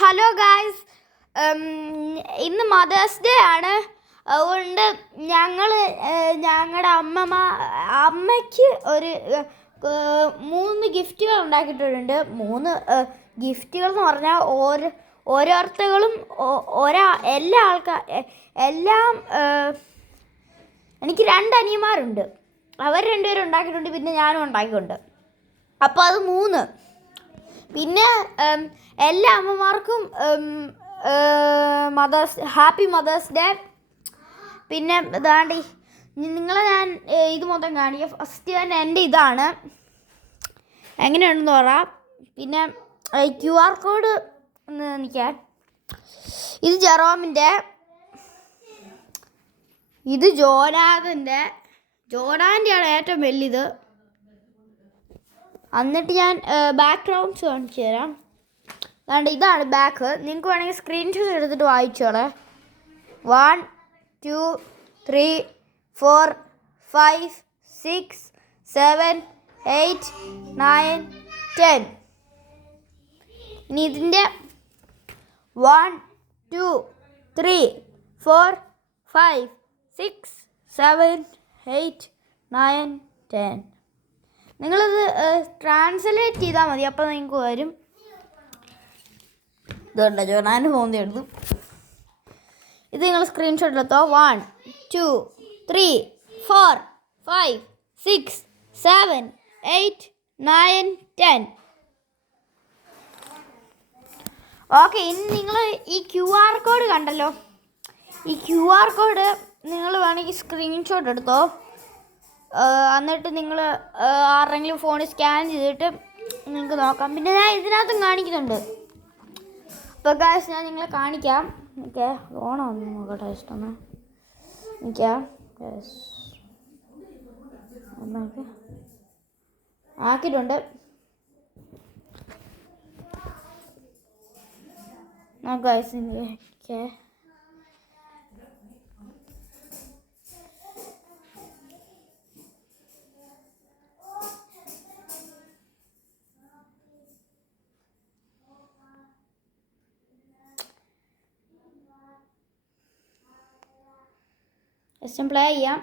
Hello guys, ഇന്ന് mothers day ആണ്. അതുകൊണ്ട് ഞങ്ങളുടെ അമ്മയ്ക്ക് ഒരു 3 ഗിഫ്റ്റുകൾ ഉണ്ടാക്കിയിട്ടുണ്ട്. 3 ഗിഫ്റ്റുകൾ എന്ന് പറഞ്ഞാൽ ഓരോരുത്തരും എല്ലാം എനിക്ക് 2 അനിയന്മാരുണ്ട്. അവർ 2 പേരും ഉണ്ടാക്കിയിട്ടുണ്ട്, പിന്നെ ഞാനും ഉണ്ടാക്കിയിട്ടുണ്ട്. അപ്പോൾ അത് 3. പിന്നെ എല്ലാ അമ്മമാർക്കും ഹാപ്പി മദേഴ്സ് ഡേ. പിന്നെ ഇതാണ്ട് നിങ്ങളെ ഞാൻ ഇത് മൊത്തം കാണിക്കാം. ഫസ്റ്റ് തന്നെ എൻ്റെ ഇതാണ്, എങ്ങനെയുണ്ടെന്ന് പറയാം. പിന്നെ QR കോഡ് ഒന്ന് നിൽക്കാൻ. ഇത് ജെറോമിൻ്റെ, ഇത് ജോനാൻ്റെയാണ് ഏറ്റവും വലിയത്. എന്നിട്ട് ഞാൻ ബാക്ക്ഗ്രൗണ്ട്സ് കാണിച്ചു തരാം. അതുകൊണ്ട് ഇതാണ് ബാക്ക്. നിങ്ങൾക്ക് വേണമെങ്കിൽ സ്ക്രീൻഷോട്ട് എടുത്തിട്ട് വായിച്ചോളെ. 1 2 3 4 5 6 7 8 9 10. ഇനി ഇതിൻ്റെ 1 2 3 4 5 6 7 8 9 10. നിങ്ങളിത് ട്രാൻസ്ലേറ്റ് ചെയ്താൽ മതി, അപ്പോൾ നിങ്ങൾക്ക് വരും. ഇതുണ്ട്, ജോനാൻ്റെ ഫോൺ എടുത്തു. ഇത് നിങ്ങൾ സ്ക്രീൻഷോട്ട് എടുത്തോ. 1 2 3 4 5 6 7 8 9 10. ഓക്കെ, ഇനി നിങ്ങൾ ഈ QR കോഡ് കണ്ടല്ലോ. ഈ QR കോഡ് നിങ്ങൾ വേണമെങ്കിൽ സ്ക്രീൻഷോട്ട് എടുത്തോ. എന്നിട്ട് നിങ്ങൾ ആരുടെങ്കിലും ഫോണിൽ സ്കാൻ ചെയ്തിട്ട് നിങ്ങൾക്ക് നോക്കാം. പിന്നെ ഞാൻ ഇതിനകത്തും കാണിക്കുന്നുണ്ട്. അപ്പോൾ ഗായ്സ്, ഞാൻ നിങ്ങളെ കാണിക്കാം. ഓക്കെ, ഓണം ഒന്ന് നോക്കട്ടെ, ഇഷ്ടമൊന്ന് നിൽക്കാം. ഒന്നൊക്കെ ആക്കിയിട്ടുണ്ട്. ഗായ്സ്, ഓക്കെ, ജസ്റ്റ് പ്ലേ ചെയ്യാം.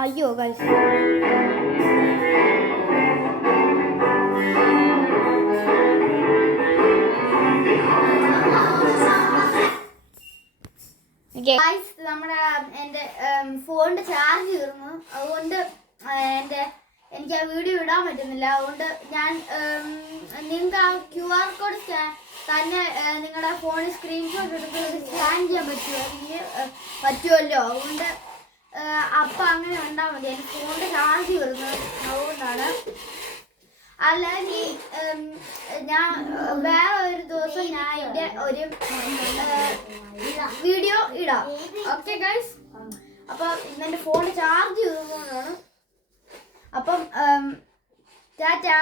അയ്യോ ഗൈസ്, നമ്മുടെ എൻ്റെ ഫോണിൻ്റെ ചാർജ് തീർന്നു. അതുകൊണ്ട് എനിക്ക് ആ വീഡിയോ ഇടാൻ പറ്റുന്നില്ല. അതുകൊണ്ട് ഞാൻ നിങ്ങൾക്ക് ആ QR കോഡ് തന്നെ നിങ്ങളുടെ ഫോണിൽ സ്ക്രീൻഷോട്ട് എടുത്ത് സ്കാൻ ചെയ്യാൻ പറ്റുമല്ലോ. അതുകൊണ്ട് അപ്പം അങ്ങനെ ഉണ്ടാൽ മതി. എൻ്റെ ഫോണിൻ്റെ ചാർജ് വരുന്നത് അതുകൊണ്ടാണ്. അല്ലെങ്കിൽ ഞാൻ വേറെ ഒരു ദിവസം ഞാൻ ഇതിൻ്റെ ഒരു വീഡിയോ ഇടാം. ഓക്കെ ഗൈസ്, അപ്പം ഇന്നെൻ്റെ ഫോണിൻ്റെ ചാർജ് വരുന്നതുകൊണ്ടാണ്. അപ്പം ടാറ്റാ.